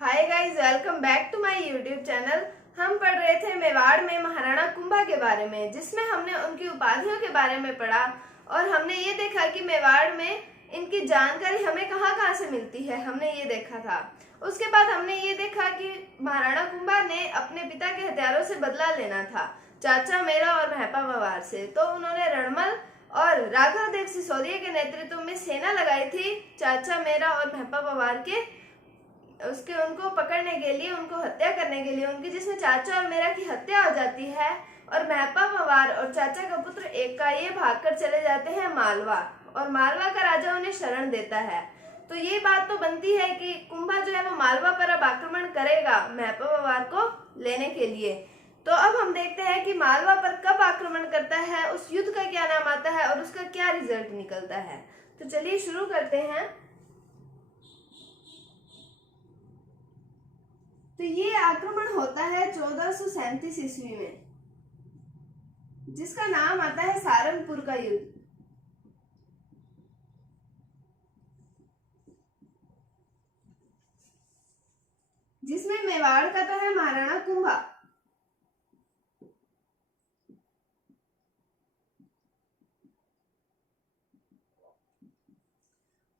Hi guys, welcome back to my YouTube channel. हम पढ़ रहे थे मेवाड़ में महाराणा कुंभा के बारे में, जिसमें हमने उनकी उपाधियों के बारे में पढ़ा और हमने ये देखा कि मेवाड़ में इनकी जानकारी हमें कहाँ कहाँ से मिलती है, हमने ये देखा था। उसके बाद हमने ये देखा कि महाराणा कुंभा ने अपने पिता के हथियारों से बदला लेना था, चाचा मेरा और महपा पवार से। तो उन्होंने रणमल और राघव देव सिसोदिया के नेतृत्व में सेना लगाई थी चाचा मेरा और महपा पवार के उनको पकड़ने के लिए, उनको हत्या करने के लिए उनकी, जिसमें चाचा और मेरा की हत्या हो जाती है और महपा पवार और चाचा का पुत्र एका ये भागकर चले जाते हैं मालवा और मालवा का राजा उन्हें शरण देता है। तो ये बात तो बनती है कि कुंभा जो है वो मालवा पर अब आक्रमण करेगा महपा पवार को लेने के लिए। तो अब हम देखते हैं कि मालवा पर कब आक्रमण करता है, उस युद्ध का क्या नाम आता है और उसका क्या रिजल्ट निकलता है। तो चलिए शुरू करते हैं। तो ये आक्रमण होता है 1437 ईस्वी में, जिसका नाम आता है सारंगपुर का युद्ध। जिसमें मेवाड़ का तो है महाराणा कुंभा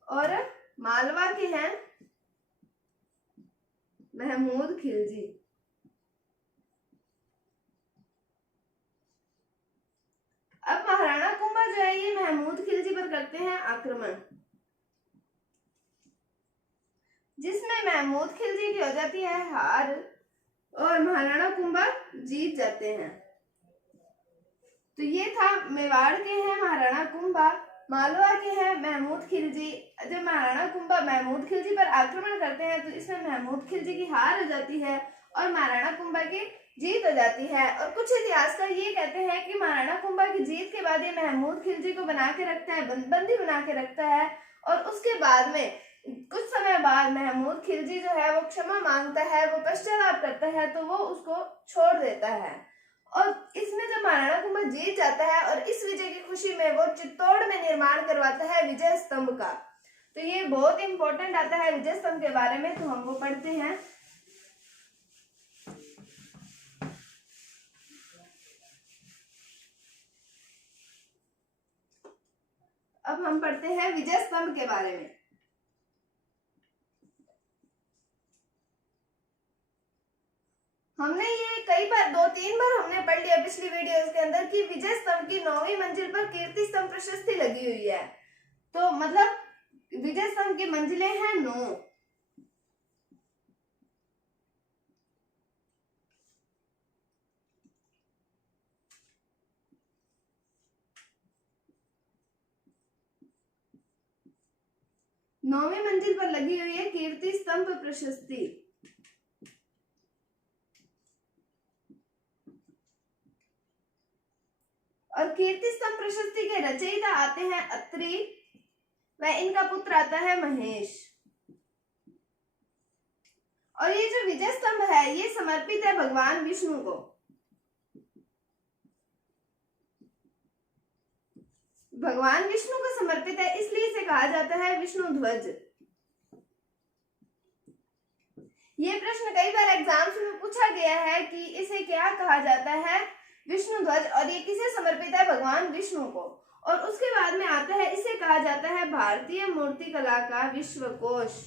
और मालवा के हैं महमूद खिलजी। अब महाराणा कुंभा जो है ये महमूद खिलजी पर करते हैं आक्रमण, जिसमें महमूद खिलजी की हो जाती है हार और महाराणा कुंभा जीत जाते हैं। तो ये था मेवाड़ के हैं महाराणा कुंभा, मालवा के हैं महमूद खिलजी। जब महाराणा कुंभा महमूद खिलजी पर आक्रमण करते हैं तो इसमें महमूद खिलजी की हार हो जाती है और महाराणा कुंभा की जीत हो जाती है। और कुछ इतिहासकार ये कहते हैं कि महाराणा कुंभा की जीत के बाद ये महमूद खिलजी को बना के रखता है, बंदी बना के रखता है और उसके बाद में कुछ समय बाद महमूद खिलजी जो है वो क्षमा मांगता है, वो पश्चाताप करता है, तो वो उसको छोड़ देता है। और इसमें जब महाराणा कुंभा जीत जाता है और इस विजय की खुशी में वो चित्तौड़ में निर्माण करवाता है विजय स्तंभ का। तो ये बहुत इंपॉर्टेंट आता है विजय स्तंभ के बारे में, तो हम वो पढ़ते हैं। अब हम पढ़ते हैं विजय स्तंभ के बारे में। हमने ये कई बार 2-3 बार हमने पढ़ लिया पिछली वीडियोस के अंदर कि विजय स्तंभ की 9वीं मंजिल पर कीर्ति स्तंभ प्रशस्ति लगी हुई है। तो मतलब विजय स्तंभ की मंजिलें हैं 9। नौवीं मंजिल पर लगी हुई है कीर्ति स्तंभ प्रशस्ति। और कीर्ति स्तंभ प्रशस्ति के रचयिता आते हैं अत्रि व इनका पुत्र आता है महेश। और ये जो विजय स्तंभ है ये समर्पित है भगवान विष्णु को। भगवान विष्णु को समर्पित है, इसलिए इसे कहा जाता है विष्णु ध्वज। ये प्रश्न कई बार एग्जाम्स में पूछा गया है कि इसे क्या कहा जाता है, विष्णु ध्वज, और ये किसे समर्पित है, भगवान विष्णु को। और उसके बाद में आता है इसे कहा जाता है भारतीय मूर्ति कला का विश्वकोश।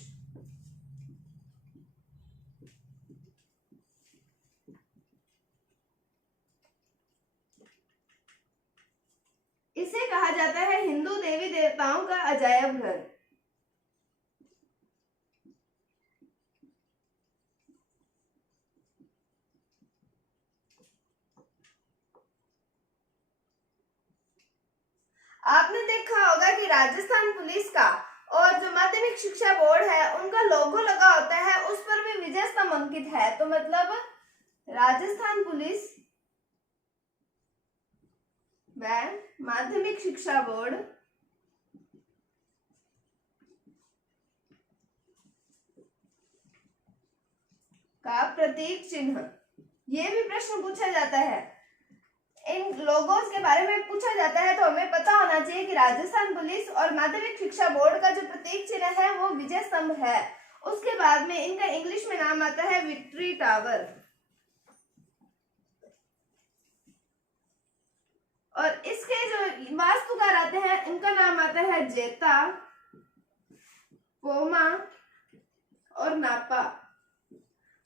इसे कहा जाता है हिंदू देवी देवताओं का अजायब घर। आपने देखा होगा कि राजस्थान पुलिस का और जो माध्यमिक शिक्षा बोर्ड है उनका लोगो लगा होता है, उस पर भी विजय स्तंभ अंकित है। तो मतलब राजस्थान पुलिस व माध्यमिक शिक्षा बोर्ड का प्रतीक चिन्ह, ये भी प्रश्न पूछा जाता है। इन लोगोस के बारे में पूछा जाता है तो हमें पता होना चाहिए कि राजस्थान पुलिस और माध्यमिक शिक्षा बोर्ड का जो प्रतीक चिन्ह है वो विजय स्तंभ है। उसके बाद में इनका इंग्लिश में नाम आता है विक्ट्री टावर, और इसके जो वास्तुकार आते हैं इनका नाम आता है जेता, पोमा और नापा,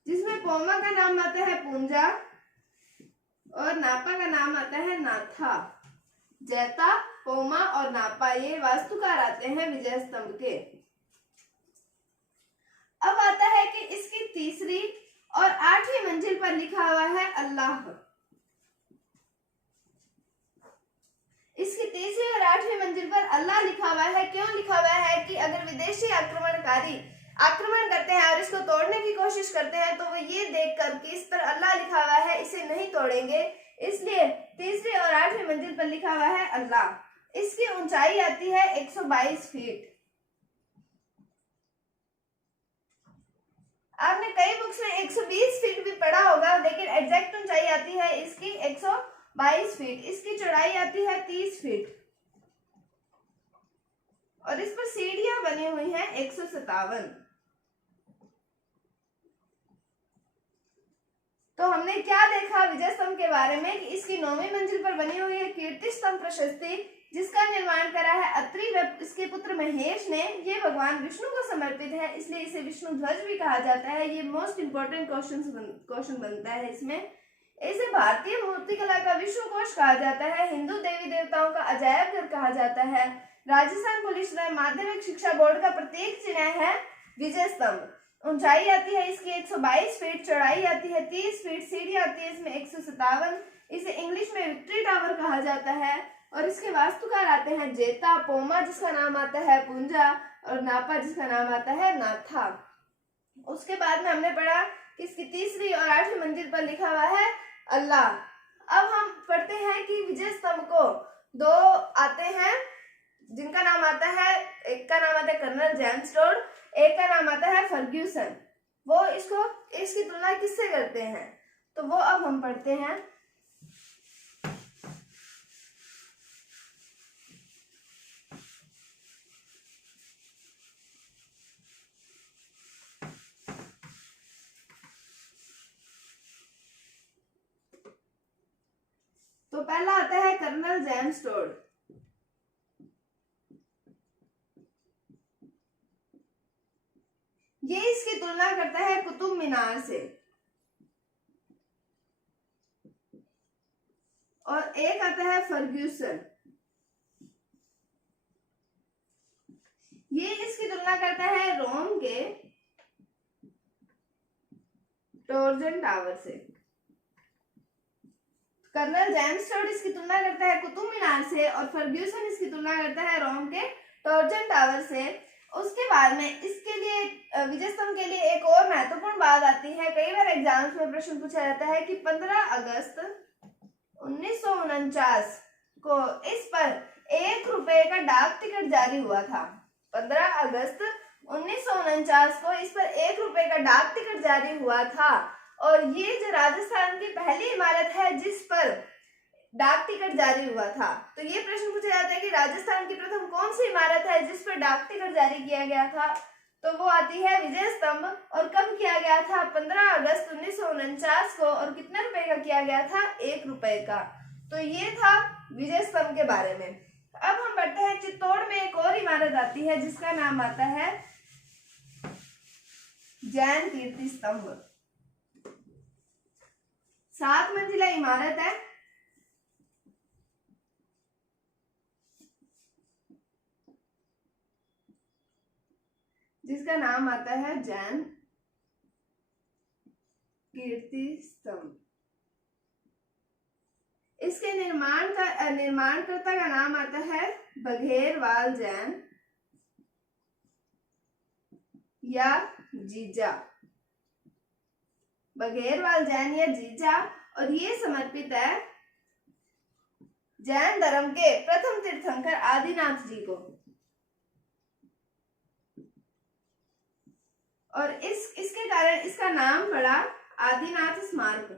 जिसमें पोमा का नाम आता है पूंजा और नापा का नाम आता है नाथा। जेता, पोमा और नापा ये वास्तुकार आते हैं विजय स्तंभ के। अब आता है कि इसकी तीसरी और 8वीं मंजिल पर लिखा हुआ है अल्लाह। इसकी तीसरी और 8वीं मंजिल पर अल्लाह लिखा हुआ है। क्यों लिखा हुआ है कि अगर विदेशी आक्रमणकारी आक्रमण करते हैं और इसको तोड़ने की कोशिश करते हैं तो वो ये देखकर कि इस पर अल्लाह लिखा हुआ है इसे नहीं तोड़ेंगे, इसलिए तीसरी और 8वीं मंजिल पर लिखा हुआ है अल्लाह। इसकी ऊंचाई आती है 122 फीट। आपने कई बुक्स में 120 फीट भी पढ़ा होगा, लेकिन एग्जैक्ट ऊंचाई आती है इसकी 122 फीट। इसकी चौड़ाई आती है 30 फीट और इस पर सीढ़ियां बनी हुई हैं 157। तो हमने क्या देखा विजय स्तंभ के बारे में कि इसकी 9वीं मंजिल पर बनी हुई है कीर्ति स्तंभ प्रशस्ति, जिसका निर्माण करा है अत्रि व इसके पुत्र महेश ने। ये भगवान विष्णु को समर्पित है, इसलिए इसे विष्णु ध्वज भी कहा जाता है। ये मोस्ट इंपोर्टेंट क्वेश्चन बनता है इसमें। इसे भारतीय मूर्तिकला का विश्व कोश कहा जाता है, हिंदू देवी देवताओं का अजायब घर कहा जाता है। राजस्थान पुलिस व माध्यमिक शिक्षा बोर्ड का प्रतीक चिन्ह है विजय स्तंभ। ऊंचाई आती है इसकी 122 फीट, चौड़ाई आती है 30 फीट, सीढ़ी आती है इसमें 157। इसे इंग्लिश में विक्ट्री टावर कहा जाता है और इसके वास्तुकार आते हैं जेता, पोमा जिसका नाम आता है पूंजा और नापा जिसका नाम आता है नाथा। उसके बाद में हमने पढ़ा कि इसकी तीसरी और 8वीं मंजिल पर लिखा हुआ है अल्लाह। अब हम पढ़ते हैं कि विजय स्तंभ को 2 आते हैं जिनका नाम आता है, एक का नाम आता है कर्नल जेम्स रोड, एक का नाम आता है फर्ग्यूसन। वो इसकी तुलना किससे करते हैं तो वो अब हम पढ़ते हैं। तो पहला आता है कर्नल जेम्स रोड। ये इसकी तुलना करता है कुतुब मीनार से, और एक आता है फर्ग्यूसन, ये इसकी तुलना करता है रोम के टोरजन टावर से। कर्नल जेम्स रोड इसकी तुलना करता है कुतुब मीनार से और फर्ग्यूसन इसकी तुलना करता है रोम के टोरजन टावर से। उसके बाद में इसके लिए विजय स्तंभ के लिए एक और महत्वपूर्ण बात आती है। कई बार एग्जाम्स में प्रश्न पूछा जाता है कि 15 अगस्त 1949 को इस पर 1 रुपए का डाक टिकट जारी हुआ था। 15 अगस्त 1949 को इस पर 1 रुपए का डाक टिकट जारी हुआ था और ये जो राजस्थान की पहली इमारत है जिस पर डाक टिकट जारी हुआ था। तो ये प्रश्न पूछा जाता है कि राजस्थान की प्रथम कौन सी इमारत है जिस पर डाक टिकट जारी किया गया था, तो वो आती है विजय स्तंभ। और कब किया गया था? 15 अगस्त 1949 को। और कितने रुपए का किया गया था? 1 रुपए का। तो ये था विजय स्तंभ के बारे में। अब हम बढ़ते हैं, चित्तौड़ में एक और इमारत आती है जिसका नाम आता है जैन कीर्ति स्तंभ। 7 मंजिला इमारत है जिसका नाम आता है जैन कीर्ति स्तंभ। इसके निर्माणकर्ता का नाम आता है बघेरवाल जैन या जीजा, बघेरवाल जैन या जीजा। और ये समर्पित है जैन धर्म के प्रथम तीर्थंकर आदिनाथ जी को। और इसके कारण इसका नाम पड़ा आदिनाथ स्मारक।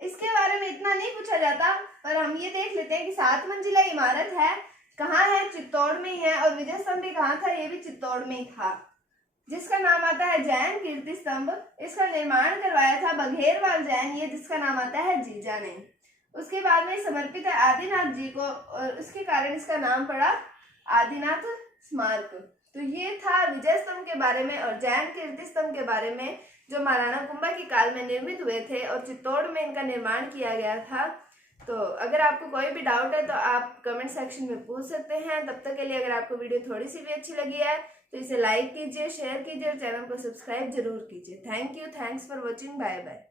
इसके बारे में इतना नहीं पूछा जाता, पर हम ये देख लेते हैं कि 7 मंजिला इमारत है कहाँ है? चित्तौड़ में ही है। और विजय स्तंभ भी कहाँ था? ये भी चित्तौड़ में ही था, जिसका नाम आता है जैन कीर्ति स्तंभ। इसका निर्माण करवाया था बघेरवाल जैन, ये जिसका नाम आता है जीजा ने। उसके बाद में समर्पित है आदिनाथ जी को, और उसके कारण इसका नाम पड़ा आदिनाथ स्मारक। तो ये था विजय स्तंभ के बारे में और जैन कीर्ति स्तंभ के बारे में, जो महाराणा कुंभा के काल में निर्मित हुए थे और चित्तौड़ में इनका निर्माण किया गया था। तो अगर आपको कोई भी डाउट है तो आप कमेंट सेक्शन में पूछ सकते हैं। तब तक के लिए अगर आपको वीडियो थोड़ी सी भी अच्छी लगी है तो इसे लाइक कीजिए, शेयर कीजिए और चैनल को सब्सक्राइब जरूर कीजिए। Thank you, thanks for watching, bye bye.